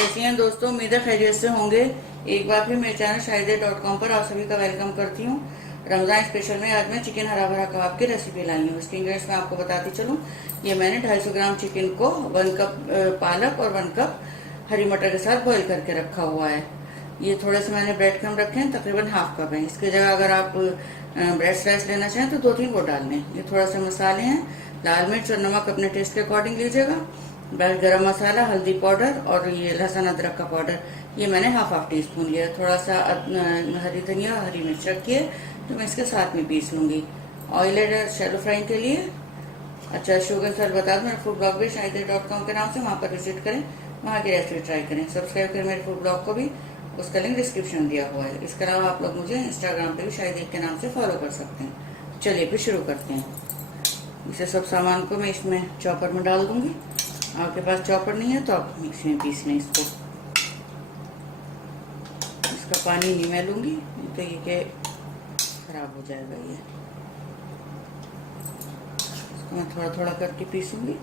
कैसी हैं दोस्तों, उम्मीद है खैरियत से होंगे। एक बार फिर मेरे चैनल शाहिदा.com पर आप सभी का वेलकम करती हूँ। रमजान स्पेशल में आज मैं चिकन हरा भरा कबाब की रेसिपी लाई हूँ। इसके इंग्रेडिएंट्स मैं आपको बताती चलूँ। ये मैंने 250 ग्राम चिकन को 1 कप पालक और 1 कप हरी मटर के साथ बॉईल करके रखा हुआ है। ये थोड़े से मैंने ब्रेड क्रम रखे हैं, तकरीबन हाफ कप है। इसकी जगह अगर आप ब्रेड स्लाइस लेना चाहें तो 2-3 वो डाल लें। ये थोड़ा से मसाले हैं, लाल मिर्च और नमक अपने टेस्ट के अकॉर्डिंग लीजिएगा। बस गरम मसाला, हल्दी पाउडर और ये लहसुन अदरक का पाउडर, ये मैंने हाफ टी स्पून लिया। थोड़ा सा हरी धनिया, हरी मिर्च रखी है तो मैं इसके साथ में पीस लूंगी। ऑयल है शैलो फ्राइंग के लिए। अच्छा, शुगर सर बता दूं, मेरे फूड ब्लॉग भी शाहिदा.com के नाम से, वहाँ पर विजिट करें, वहाँ की रेसिपी ट्राई करें। सब्सक्राइब करें मेरे फूड ब्लॉग को भी, उसका लिंक डिस्क्रिप्शन दिया हुआ है। इसके अलावा आप लोग मुझे इंस्टाग्राम पे भी शाहिद के नाम से फॉलो कर सकते हैं। चलिए फिर शुरू करते हैं। इसे सब सामान को मैं इसमें चॉपर में डाल दूंगी। आपके पास चॉपर नहीं है तो आप मिक्सी में पीस लें इसको। इसका पानी नहीं मैं लूंगी, तो ये के खराब हो जाएगा। ये इसको मैं थोड़ा थोड़ा करके पीसूंगी।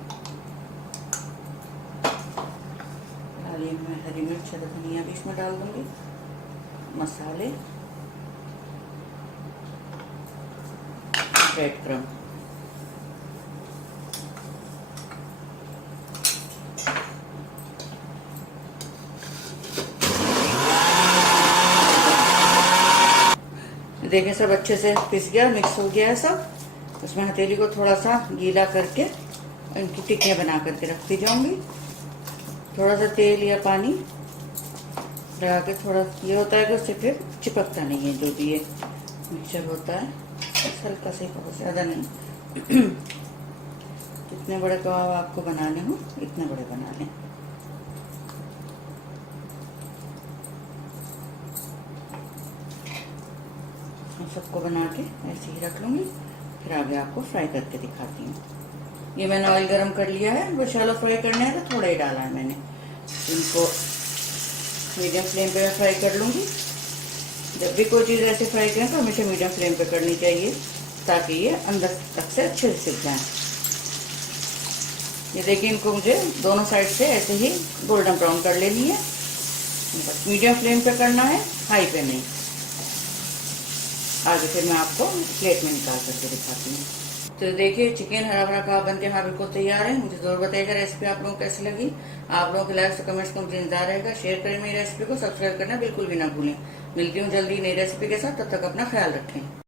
डालिए, मैं हरी मिर्च और धनिया भी इसमें डाल दूंगी, मसाले, ब्रेड क्रम। देखें सब अच्छे से पिस गया, मिक्स हो गया है सब। उसमें हथेली को थोड़ा सा गीला करके इनकी टिक्कियाँ बना करके रखती जाऊंगी। थोड़ा सा तेल या पानी लगा के, थोड़ा ये होता है कि उससे फिर चिपकता नहीं है जो भी ये मिक्सचर होता है। हल्का से, बहुत ज़्यादा नहीं। जितने बड़े कबाब आपको बनाने हो इतने बड़े बना लें। सबको बना के ऐसे ही रख लूंगी, फिर आगे आपको फ्राई करके दिखाती हूँ। ये मैंने ऑयल गरम कर लिया है, वो शैलो फ्राई करना है तो थोड़ा ही डाला है मैंने। इनको मीडियम फ्लेम पे फ्राई कर लूंगी। जब भी कोई चीज़ ऐसे फ्राई करें तो हमेशा मीडियम फ्लेम पे करनी चाहिए, ताकि ये अंदर तक से अच्छे से सिक जाए। ये देखिए, इनको मुझे दोनों साइड से ऐसे ही गोल्डन ब्राउन कर लेनी है। बस मीडियम फ्लेम पे करना है, हाई पे नहीं। आगे फिर मैं आपको प्लेट में निकाल करके दिखाती हूँ। तो देखिए, चिकन हरा भरा कबाब बनके यहाँ बिल्कुल तैयार है। मुझे जरूर बताइएगा रेसिपी आप लोगों को कैसी लगी। आप लोगों के लाइक्स और कमेंट्स को मुझे इंतजार रहेगा। शेयर करें मेरी रेसिपी को, सब्सक्राइब करना बिल्कुल भी ना भूलें। मिलती हूँ जल्दी नई रेसिपी के साथ, तब तक अपना ख्याल रखें।